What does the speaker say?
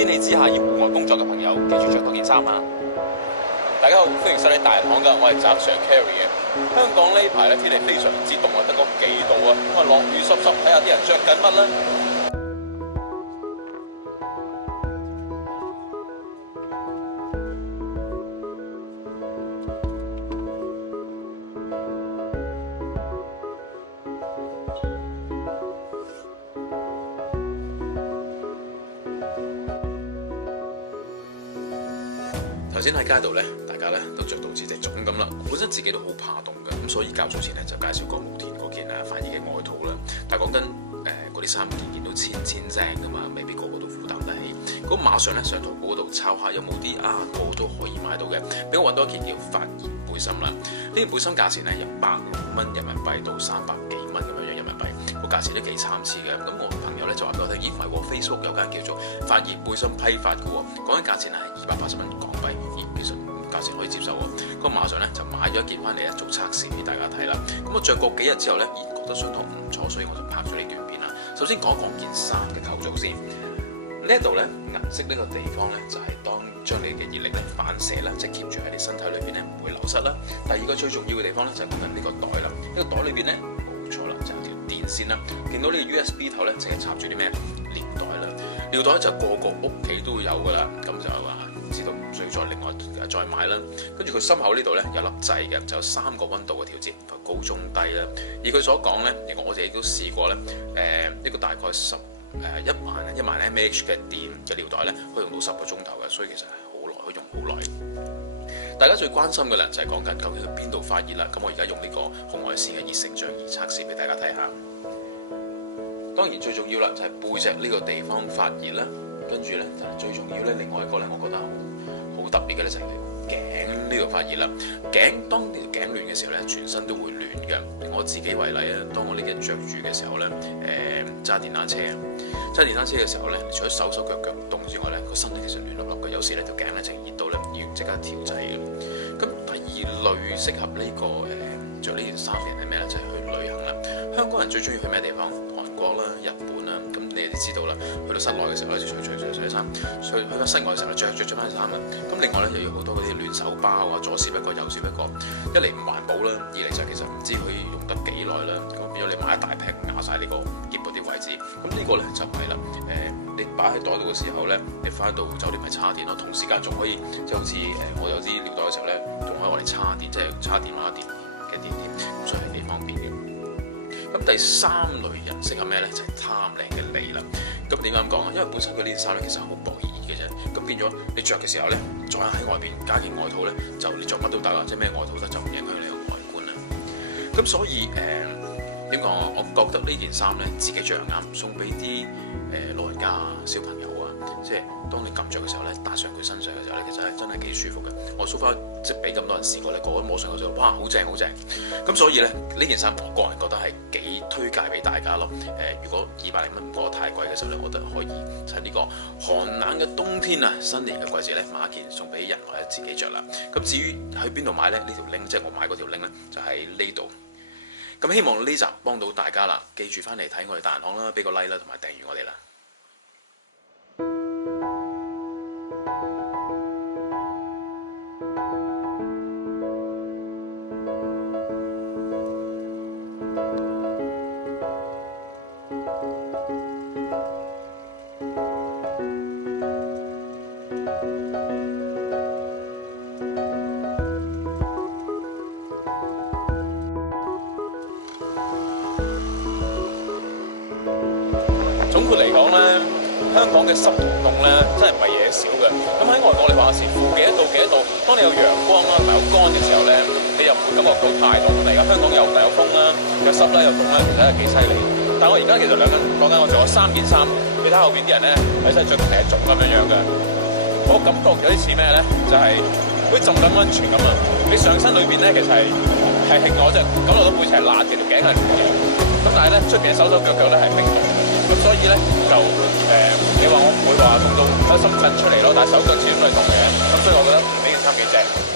天氣之下要戶外工作嘅朋友，記住着多件衫啊！大家好，歡迎收睇大人講㗎，我係澤 Sir Carry 嘅。香港呢排咧天氣非常之凍啊，得個幾度啊，咁啊落雨濕濕，睇下啲人着緊乜啦。頭先喺街度咧，大家咧都着到似隻粽咁啦。本身自己都好怕凍嘅，咁所以較早前咧就介紹過露田嗰件反熱嘅外套啦。但係講緊嗰啲衫件都千正噶嘛，未必個個都負擔得起。咁馬上咧上淘寶嗰度抄下有冇啲個個都可以買到嘅，俾我揾到一件叫發熱背心啦。呢件背心價錢咧由105蚊人民幣到300幾蚊咁樣樣人民幣，個價錢都幾參差嘅。咁我朋友咧就話俾我聽，咦唔係喎 ，Facebook 有間叫做發熱背心批發嘅喎，講緊價錢係280蚊港幣。其實價錢可以接受喎，咁馬上咧就買咗一件翻嚟做測試俾大家睇啦。咁我着過幾日之後咧，覺得相當唔錯，所以我就拍咗呢段片啦。首先講一講件衫嘅構造先。呢一度咧銀色呢個地方咧，就係當將你嘅熱力咧反射啦，即係 keep 住喺你身體裏邊咧唔會流失啦。第二個最重要嘅地方咧就係講緊呢個袋啦。呢個袋裏邊咧冇錯啦，就有條電線啦。見到呢個 USB 頭咧，淨係插住啲咩尿袋啦。尿袋就個個屋企都會有噶啦，咁就話。知道唔需要再另外再買啦，跟住佢心口呢度咧有粒掣嘅，就有3個溫度嘅調節，高中低啦。而佢所講咧，我自己都試過咧，一個大概1萬mAh 嘅電嘅尿袋咧，可以用到10個鐘頭嘅，所以其實係好耐，可以用好耐。大家最關心嘅啦就係講緊究竟去邊度發熱啦。咁我而家用呢個紅外線嘅熱成像儀測試俾大家睇下。當然最重要啦就係背脊呢個地方發熱啦。跟住咧，最重要咧，另外一個咧，我覺得好特別嘅咧，就係頸呢度發熱啦。頸當條頸暖嘅時候咧，全身都會暖嘅。我自己為例啊，當我呢件着住嘅時候咧，揸電單車嘅時候咧，除咗手腳凍之外咧，個身體其實暖粒粒嘅。有時咧條頸咧就熱到咧要即刻調劑嘅。咁第二類適合呢個着呢件衫嘅人係咩咧？就係去旅行啦。香港人最中意去咩地方？韓國啦、日本啦。咁你哋知道啦，去到室內嘅時候咧就除衫，去到室外嘅時候着翻衫啦。咁另外咧又要好多嗰啲暖手包啊，左攝一個右攝一個，一嚟唔環保啦，二嚟就其實唔知佢用得幾耐啦。咁變咗你買一大劈壓晒呢個肩部啲位置，咁呢個咧就係啦。你擺喺袋度嘅時候咧，你翻到酒店咪叉電咯，同時間仲可以即係好似我有啲尿袋嘅時候咧，仲可以我哋叉電，即係叉電話電嘅電添，咁所以係幾方便嘅。咁第3類人適合咩咧？就係貪靚嘅你啦。咁點解咁講啊？因為本身佢呢件衫咧其實好薄而熱嘅啫。咁變咗你着嘅時候咧，再喺外邊加件外套咧，就你着乜都得啦，即係咩外套得就唔影響你個外觀啦。咁所以點講啊？我覺得呢件衫咧自己着啱，送俾啲老人家啊、小朋友啊，即係當你撳着嘅時候咧，搭上佢身上嘅時候咧，其實係真係幾舒服嘅。我 so far 即係俾咁多人試過咧，個個摸上去就哇好正好正。咁所以咧呢件衫我個人覺得係幾推介俾大家咯。如果200零蚊唔覺得太貴嘅時候咧，我覺得可以趁呢個寒冷嘅冬天啊，新年嘅季節咧買一件送俾人或者自己着啦。咁至於去邊度買咧？呢條 link 即係我買嗰條 link 咧，就喺呢度。咁希望呢集幫到大家啦，記住翻嚟睇我哋大人講啦，俾個 like 啦，同埋訂閱我哋啦。總括嚟講咧，香港嘅濕同凍咧真係唔係嘢少嘅。咁喺外國你話視乎幾多度，當你有陽光啦同埋有乾嘅時候咧，你又唔會感覺到太凍。而家香港又風啦，又濕啦，又凍啦，其實係幾犀利。但係我而家其實講緊我仲有3件衫，你睇後邊啲人咧喺身着成一種咁樣嘅，我感覺有啲似咩咧？就係好似浸緊溫泉咁啊！你上身裏邊咧其實係興我，即係感覺到背脊係辣嘅，條頸係唔嘅。咁但係咧出邊手腳咧係冰凍。咁所以咧就你話我唔會話凍到喺深圳出嚟咯，但係手腳始終都係凍嘅。咁所以我覺得呢件衫幾正。